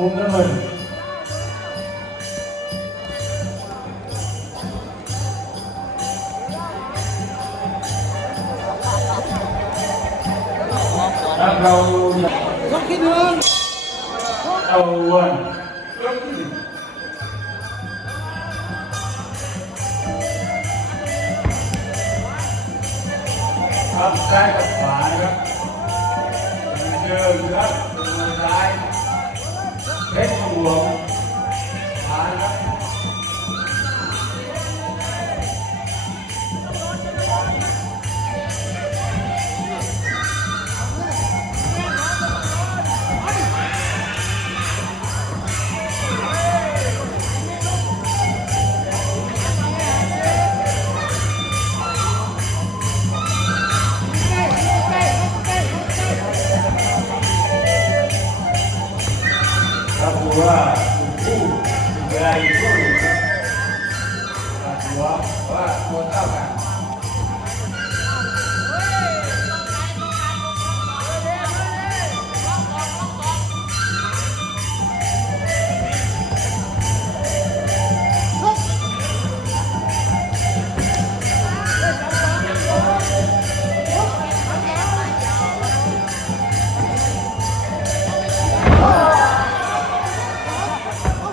มุมน้ำเงินครับเรายกที่หนึ่งเอาวันยกที่หนึ่งครับซ้ายกับขวานะครับเดินครับมือซ้ายเพชรหลวงขวาครับครับดูว่าคู่เวลาอยู่คู่ครับดูว่าตัวเท่ากัน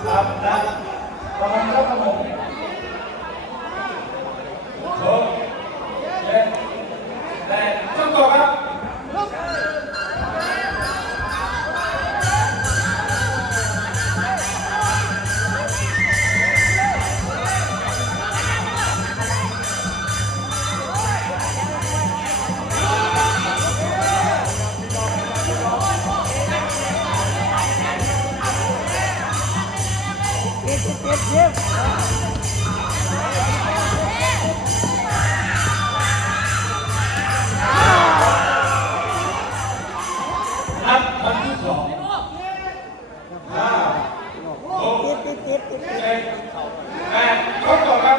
ครับนะประมาณครับประมาณโอ้เจ็ดแปดต้องต่อครับนับครั้งที่สองห้าหกเจ็ดแปดต้องต่อครับ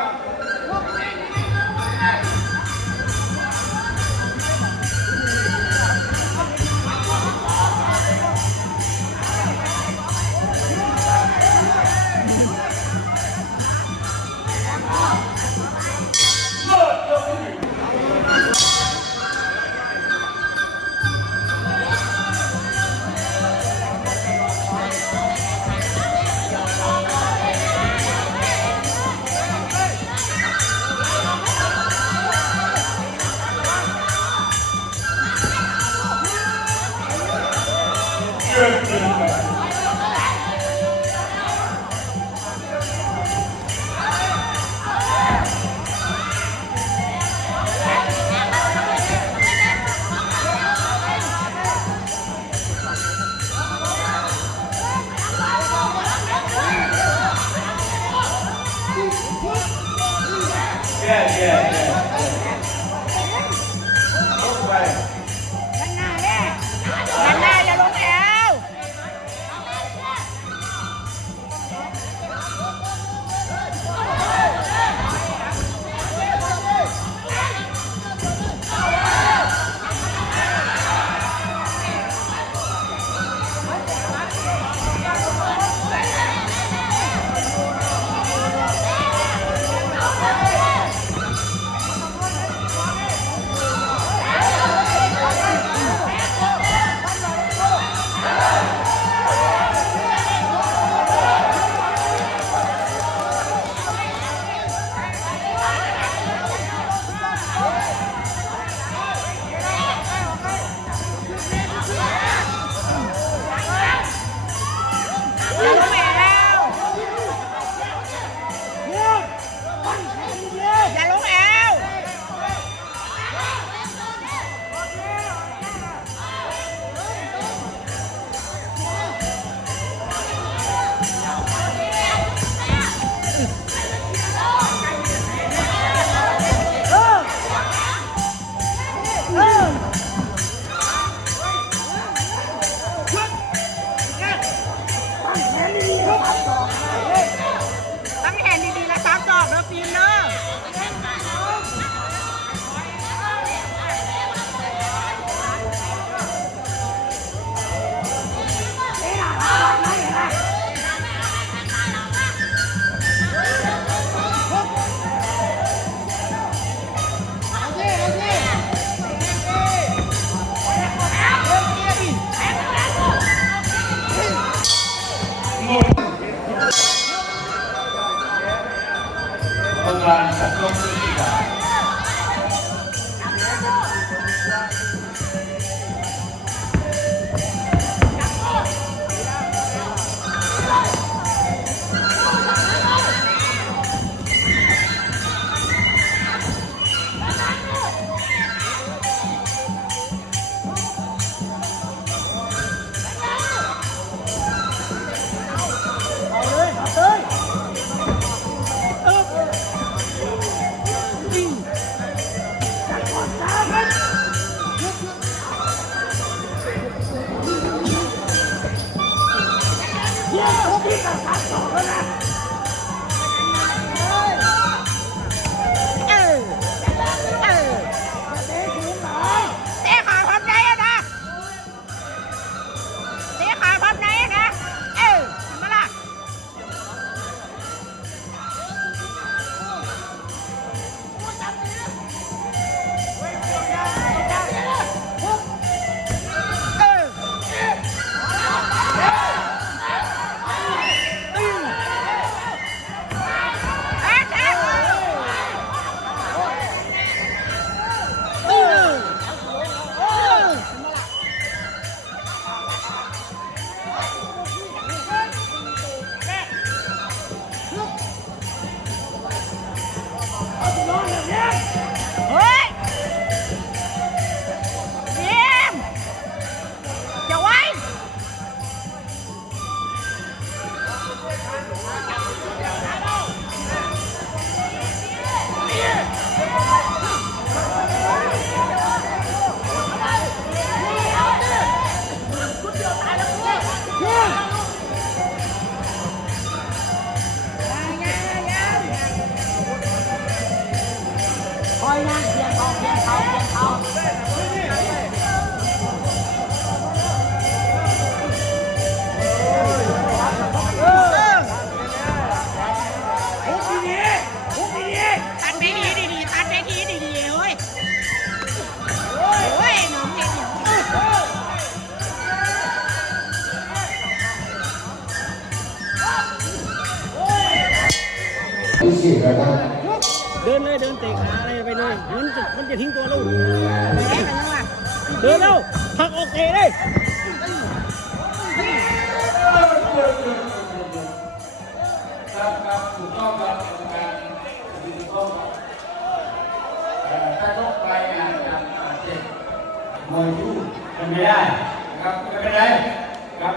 หมดประการจัดลงที่สามเดินเลยเดินเตะขาอะไรไปเลยมันจะทิ้งตัวลูกเดินแล้วหักออกเตะเลยครับถูกต้องครับการถูกต้องถ้าต้องไปอาจเจ็บมวยคู่เป็นไม่ได้ครับไม่เป็นไรครับ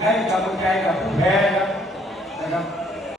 ให้กำลังใจกับผู้แพ้นะครับ